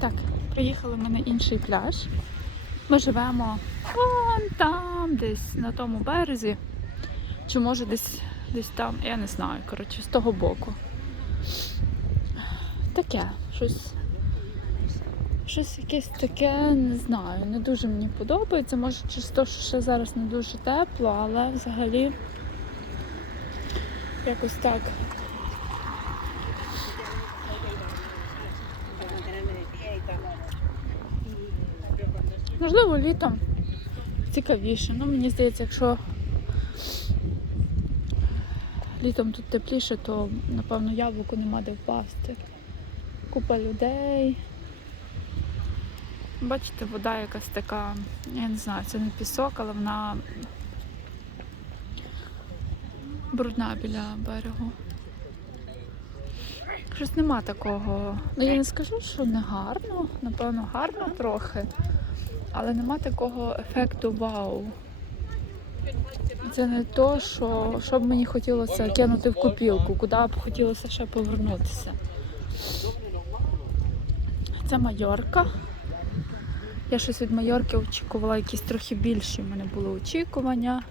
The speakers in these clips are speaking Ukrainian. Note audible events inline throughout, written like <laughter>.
Так, приїхали ми на інший пляж. Ми живемо вон там, десь на тому березі. Чи може десь, десь там, я не знаю, коротше, з того боку. Таке, щось. Щось якесь таке, не знаю, не дуже мені подобається. Може через те, що ще зараз не дуже тепло, але взагалі якось так. Можливо, літом цікавіше. Ну, мені здається, якщо літом тут тепліше, то напевно яблуку нема де впасти. Купа людей. Бачите, вода якась така, я не знаю, це не пісок, але вона брудна біля берегу. Щось нема такого. Ну я не скажу, що не гарно, напевно, гарно трохи, але нема такого ефекту вау. Це не то, що, що б мені хотілося кинути в копілку, куди б хотілося ще повернутися. Це Майорка. Я щось від Майорки очікувала якісь трохи більші. У мене були очікування.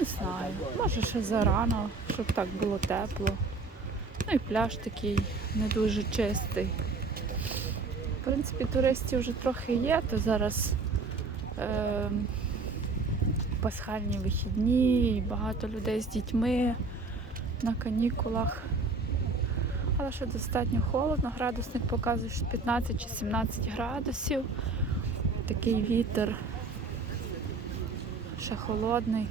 Не знаю, може ще зарано, щоб так було тепло. Ну і пляж такий не дуже чистий. В принципі, туристів вже трохи є, то зараз е, пасхальні вихідні, і багато людей з дітьми на канікулах. Але ще достатньо холодно, градусник показує що 15 чи 17 градусів. Такий вітер ще холодний.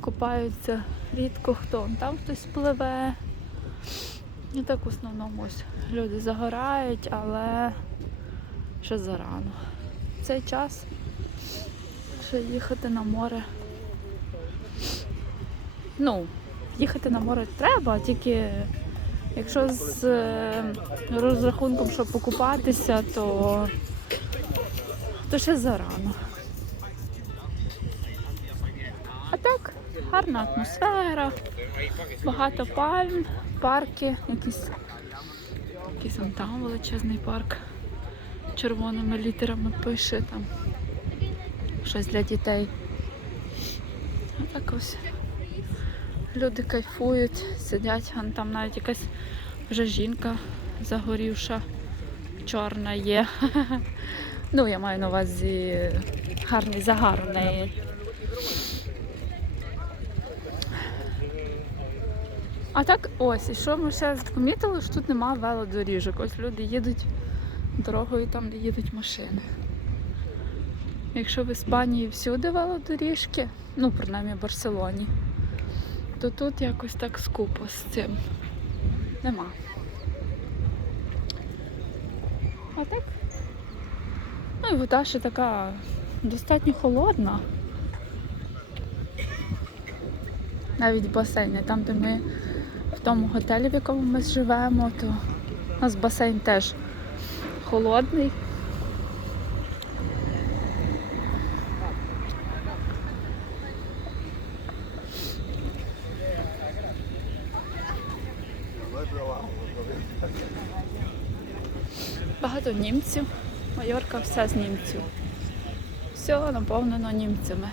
Купаються рідко хто. Там хтось пливе. І так в основному ось люди загорають, але ще зарано. Цей час ще їхати на море. Ну, їхати на море треба, тільки якщо з е, розрахунком, щоб покупатися, то, то ще зарано. Гарна атмосфера, багато пальм, парки, якісь, якийсь там величезний парк. Червоними літерами пише там щось для дітей. Отак ось. Люди кайфують, сидять, вон там навіть якась вже жінка загорівша, чорна є. <laughs> Ну, я маю на увазі гарний загар. А так ось, і що ми ще помітили, що тут нема велодоріжок. Ось люди їдуть дорогою там, де їдуть машини. Якщо в Іспанії всюди велодоріжки, ну, принаймні в Барселоні, то тут якось так скупо з цим. Нема. А так? Ну і вода ще така достатньо холодна. Навіть басейни, там, де ми тому готелі, в якому ми живемо, то у нас басейн теж холодний. Багато німців. Майорка вся з німців. Все наповнено німцями.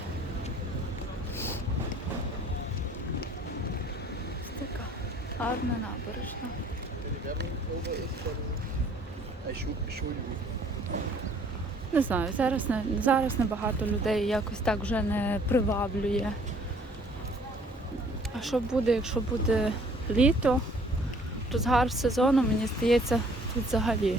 Така гарна набережна. Не знаю, зараз не зараз небагато людей якось так вже не приваблює. А що буде, якщо буде літо, розгар сезону, мені здається, тут взагалі.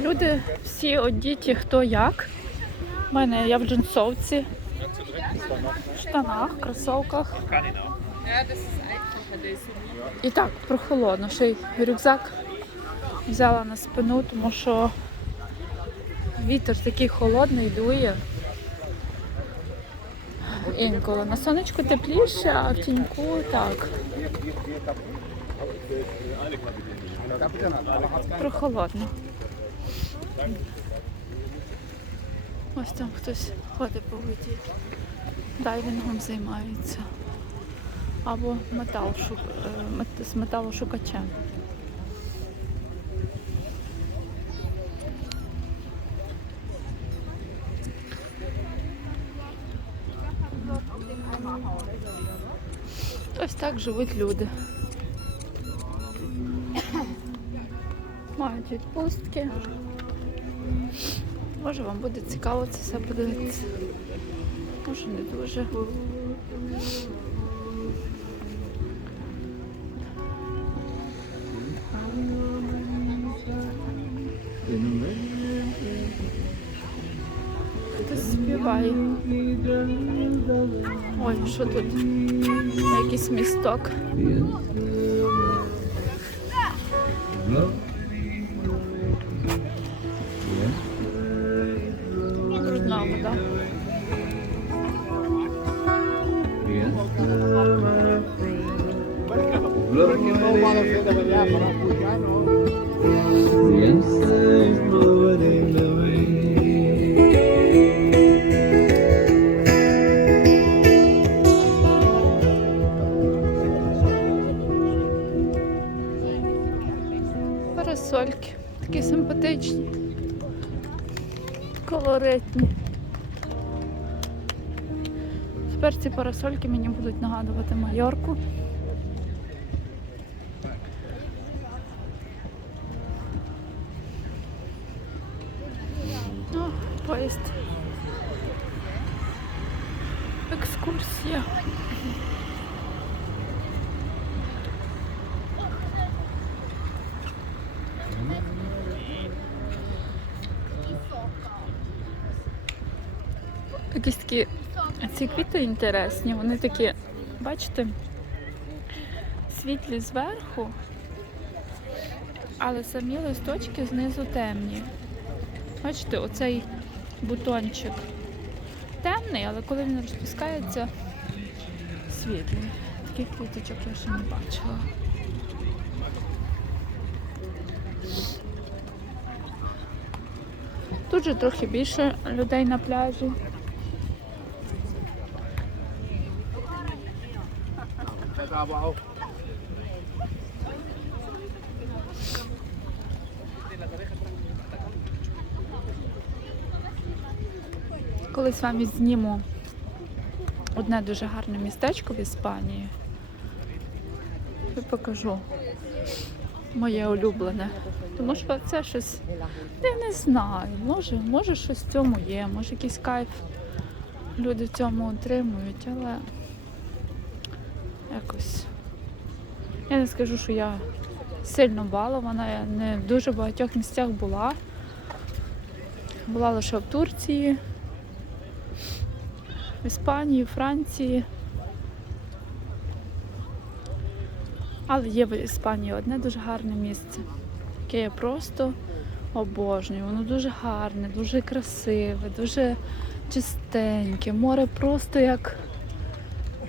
Люди всі одіті хто як. У мене я в джинсовці, в штанах, кросовках. І так, прохолодно. Ще й рюкзак взяла на спину, тому що вітер такий холодний дує. Інколи на сонечку тепліше, а в тіньку так. Прохолодно. Ось там хтось ходить по воді. Дайвінгом займається. Або метал шук... е, з металошукачем. Ось так живуть люди. Мають відпустки. Може вам буде цікаво це все подивитися. Може не дуже. Хтось співає. Ой, що тут? Якийсь місток. Парасольки. Такі симпатичні. Колоритні. Тепер ці парасольки мені будуть нагадувати Майорку. Якісь такі ці квіти інтересні, вони такі, бачите, світлі зверху, але самі листочки знизу темні. Бачите, оцей бутончик темний, але коли він розпускається, світлий. Таких квіточок я ще не бачила. Тут же трохи більше людей на пляжі. Колись вам зніму одне дуже гарне містечко в Іспанії. І покажу моє улюблене. Тому що це щось, я не знаю, може, може щось в цьому є, може якийсь кайф люди в цьому отримують, але якось. Я не скажу, що я сильно балована, я не в дуже багатьох місцях була. Була лише в Турції, в Іспанії, Франції. Але є в Іспанії одне дуже гарне місце, яке я просто обожнюю. Воно дуже гарне, дуже красиве, дуже чистеньке. Море просто як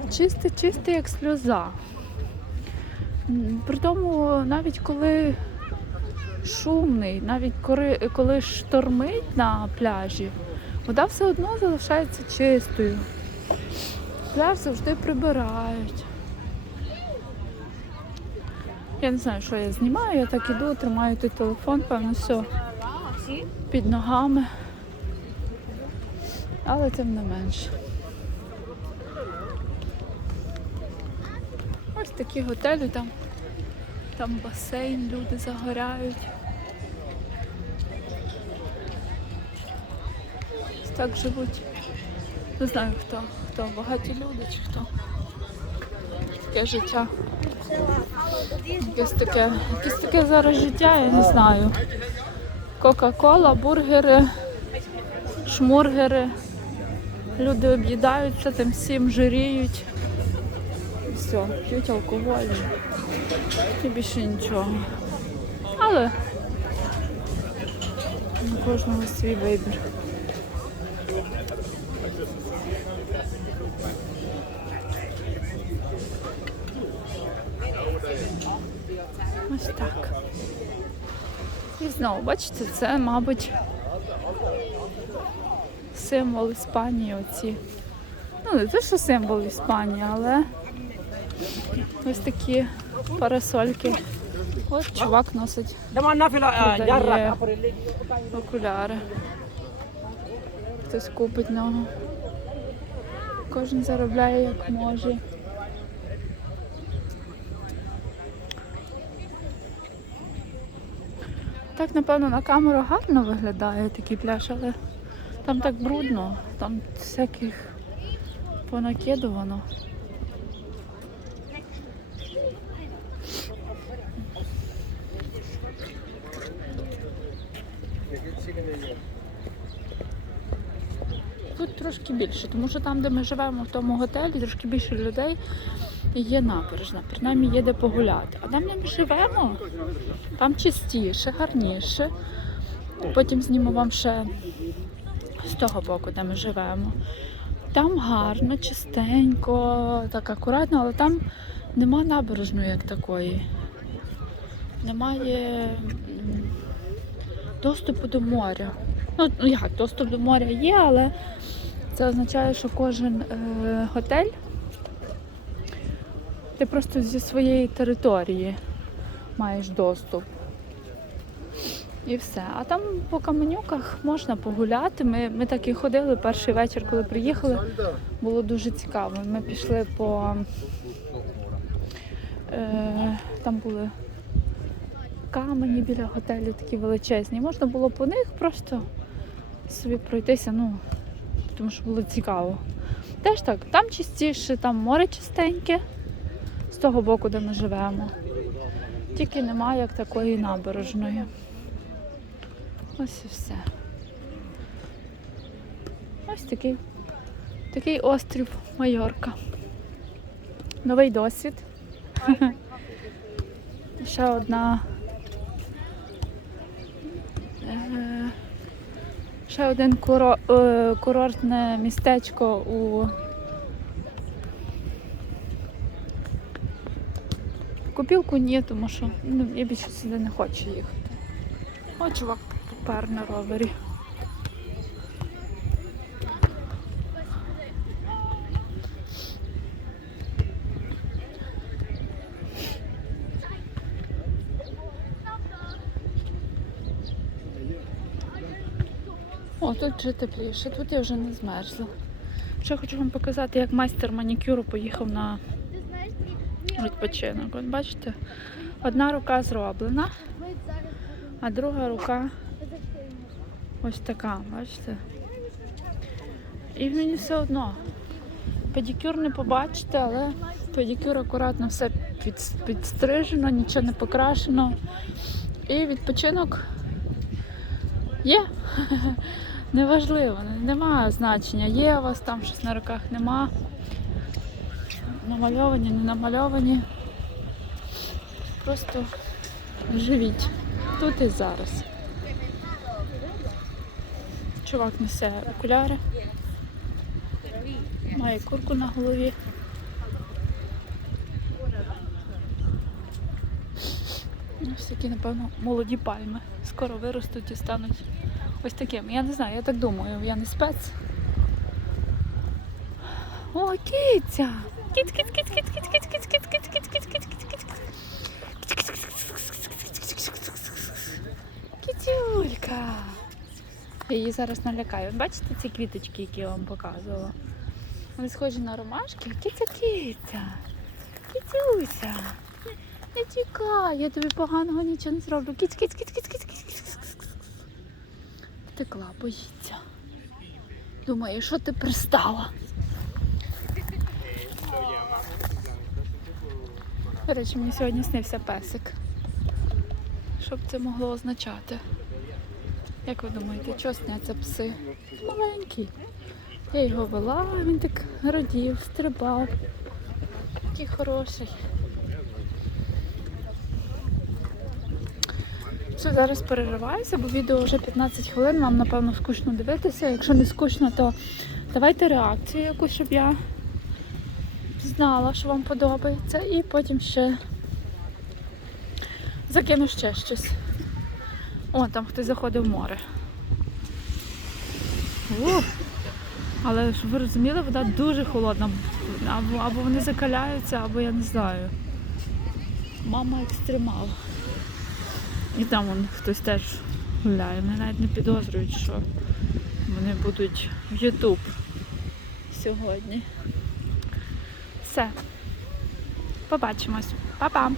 чисте, чисте, як сльоза. При тому, навіть коли шумний, навіть коли, штормить на пляжі, вода все одно залишається чистою. Пляж завжди прибирають. Я не знаю, що я знімаю, я так іду, тримаю той телефон, певно, все під ногами. Але тим не менше. Такі готелі там. Там басейн, люди загоряють. Ось так живуть. Не знаю хто, хто багаті люди чи хто. Таке життя. Якесь таке, якесь таке зараз життя, я не знаю. Кока-кола, бургери, шмургери. Люди об'їдаються тим всім, жиріють. Все, п'ють алкоголь. І більше нічого. Але у кожного свій вибір. Ось так. І знову, бачите, це, мабуть, символ Іспанії оці. Ну, не те, що символ Іспанії, але ось такі парасольки. От чувак носить Продає. окуляри. Хтось купить нього. Кожен заробляє як може. Так, напевно, на камеру гарно виглядає такий пляж, але там так брудно, там всяких понакидувано. Тут трошки більше, тому що там, де ми живемо, в тому готелі, трошки більше людей є набережна. Принаймні є де погуляти. А там, де ми живемо, там чистіше, гарніше. Потім зніму вам ще з того боку, де ми живемо. Там гарно, чистенько, так акуратно, але там нема набережної як такої. Немає доступу до моря. Ну, ну як, доступ до моря є, але це означає, що кожен е, готель ти просто зі своєї території маєш доступ. І все. А там по каменюках можна погуляти. Ми, ми так і ходили перший вечір, коли приїхали. Було дуже цікаво. Ми пішли по е, там були камені біля готелю, такі величезні. Можна було по них просто собі пройтися, ну, тому що було цікаво. Теж так, там чистіше, там море чистеньке, з того боку, де ми живемо. Тільки немає як такої набережної. Ось і все. Ось такий, такий острів Майорка. Новий досвід. <laughs> Ще одна. Е, Ще один е, курортне містечко у Купілку ні, тому що ну, я більше сюди не хочу їхати. О, чувак попер на ровері. О, тут вже тепліше, тут я вже не змерзла. Ще хочу вам показати, як майстер манікюру поїхав на відпочинок. От бачите, одна рука зроблена, а друга рука ось така, бачите? І мені все одно. Педикюр не побачите, але педикюр акуратно все підстрижено, нічого не покрашено. І відпочинок є. <laughs> Неважливо, немає значення. Є у вас там щось на руках, нема. Намальовані, не намальовані. Просто живіть тут і зараз. Чувак несе окуляри. Має курку на голові. Ось такі, напевно, молоді пальми. Скоро виростуть і стануть ось такими. Я не знаю, я так думаю, я не спец. О, киця! Кіт, кіт, кіт, кіт, кіт, кіт, кіт, кіт, кіт, кіт, кіт, кіт, кіт, кіт. Кітюлька. Я її зараз налякаю. Бачите ці квіточки, які я вам показувала? Вони схожі на ромашки. Кіця, кіця. Кітюся. Не тікай, я тобі поганого нічого не зроблю. Кіць, кіць, кіць, кіць, кіць, кіць. Втекла, боїться. Думає, що ти пристала? До речі, мені сьогодні снився песик. Що б це могло означати? Як ви думаєте, чого сняться пси? Маленький. Я його вела, він так радів, стрибав. Такий хороший. Все, зараз перериваюся, бо відео вже 15 хвилин, вам напевно скучно дивитися. Якщо не скучно, то давайте реакцію якусь, щоб я знала, що вам подобається, і потім ще закину ще щось. О, там хтось заходив в море. О, але щоб ви розуміли, вода дуже холодна. Або, або вони закаляються, або я не знаю. Мама екстремал. І там вон хтось теж гуляє. Вони навіть не підозрюють, що вони будуть в Ютуб сьогодні. Все. Побачимось. Па-па!